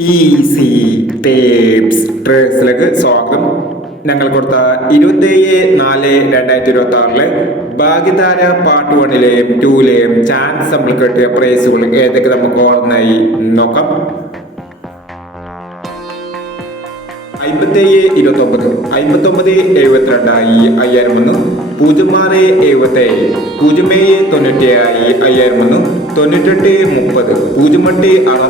Easy tapes ട്രേസിലേക്ക് സ്വാഗതം. ഞങ്ങൾ കൊടുത്ത 27/4/2026 ഭാഗ്യധാര പാർട്ട് 1-ലെയും 2-ലെയും ചാൻസ് നമ്മൾ കിട്ടിയ പ്രൈസുകൾ ഏതൊക്കെ നമുക്ക് ഓർമ്മയായി നോക്കാം. 57-29, 59-72 5001, 06-77, 07-97 5001, 98-30, 08-63 5001, 04-65, 59-04 1001,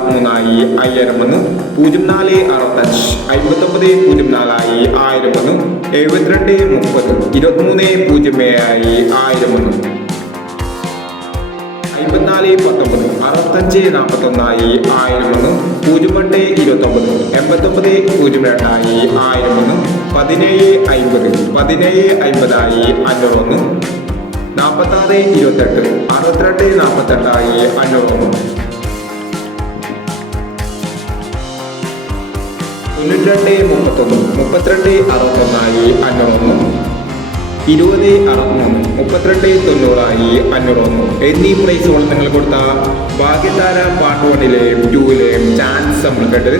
72-30, 23-07 1001, 54-19, 65-41 1001, 08-29, 89-02 1001, 17-50, 17-50 501, 46-28, 62-48 501, 92-31, 32-61 501, 20-63, 32-90 501 എന്നീ പ്രൈസുകൾ നിങ്ങൾ കൊടുത്ത ഭാഗ്യധാര പാർട്ട് 1-ലെയും 2-ലെയും ചാൻസ് നമ്മൾ കേട്ടത്.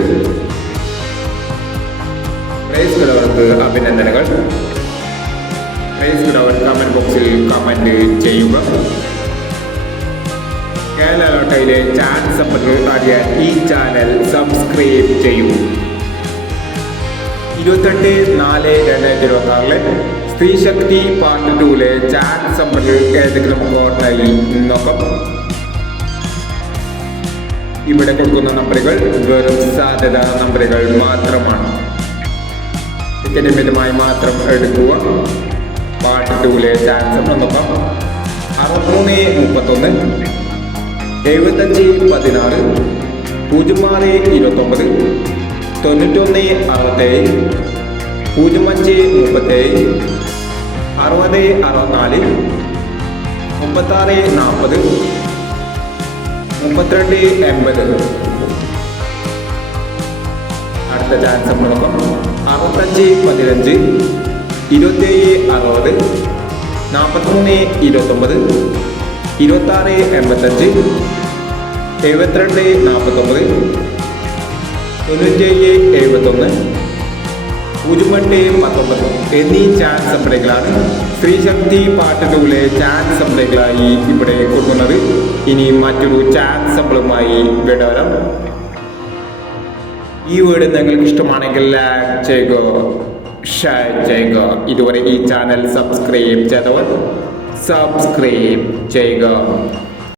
പ്രൈസ് കിടവർക്ക് അഭിനന്ദനങ്ങൾ. പ്രൈസ് കിടവർ കമന്റ് ബോക്സിൽ കമന്റ് ചെയ്യുക. കേരള ലോട്ടറിയിലെ ചാൻസ് നമ്മൾ അറിയാൻ ഈ ചാനൽ സബ്സ്ക്രൈബ് ചെയ്യൂ. 28/4/2026 സ്ത്രീശക്തി പാർട്ട് 2-ലെ ചാൻസ് നമ്മൾ ഏതെങ്കിലും ഓർമ്മയായി നോക്കാം. ഇവിടെ കൊടുക്കുന്ന നമ്പറുകൾ വെറും സാധ്യത നമ്പറുകൾ മാത്രമാണ്. ടിക്കറ്റ് മാത്രം എടുക്കുക. പാർട്ട് 2-ലെ ചാൻസ് നമ്മൾ നോക്കാം. 63-31, 75-16, 06-29, 91-67, 05-37, 60-64, 36-40, 32-80. അടുത്ത ചാൻസ് നമ്മൾ നോക്കാം. 65-15, 27-60, 43-29, 26-85, 72-49, 97-71, 08-19 എന്നീ ചാൻസ് നമ്പറുകളാണ് സ്ത്രീശക്തി പാർട്ട് 2-ലെ ചാൻസ് നമ്പറുകളായി ഇവിടെ കൊടുക്കുന്നത്. ഇനി മറ്റൊരു ചാൻസ് നമ്പറുമായി ഇവിടെ വരാം. ഈ വീഡിയോ നിങ്ങൾക്ക് ഇഷ്ടമാണെങ്കിൽ ലൈക്ക് ചെയ്യുക, ഷെയർ ചെയ്യുക. ഇതുവരെ ഈ ചാനൽ സബ്സ്ക്രൈബ് ചെയ്തവർ സബ്സ്ക്രൈബ് ചെയ്യുക.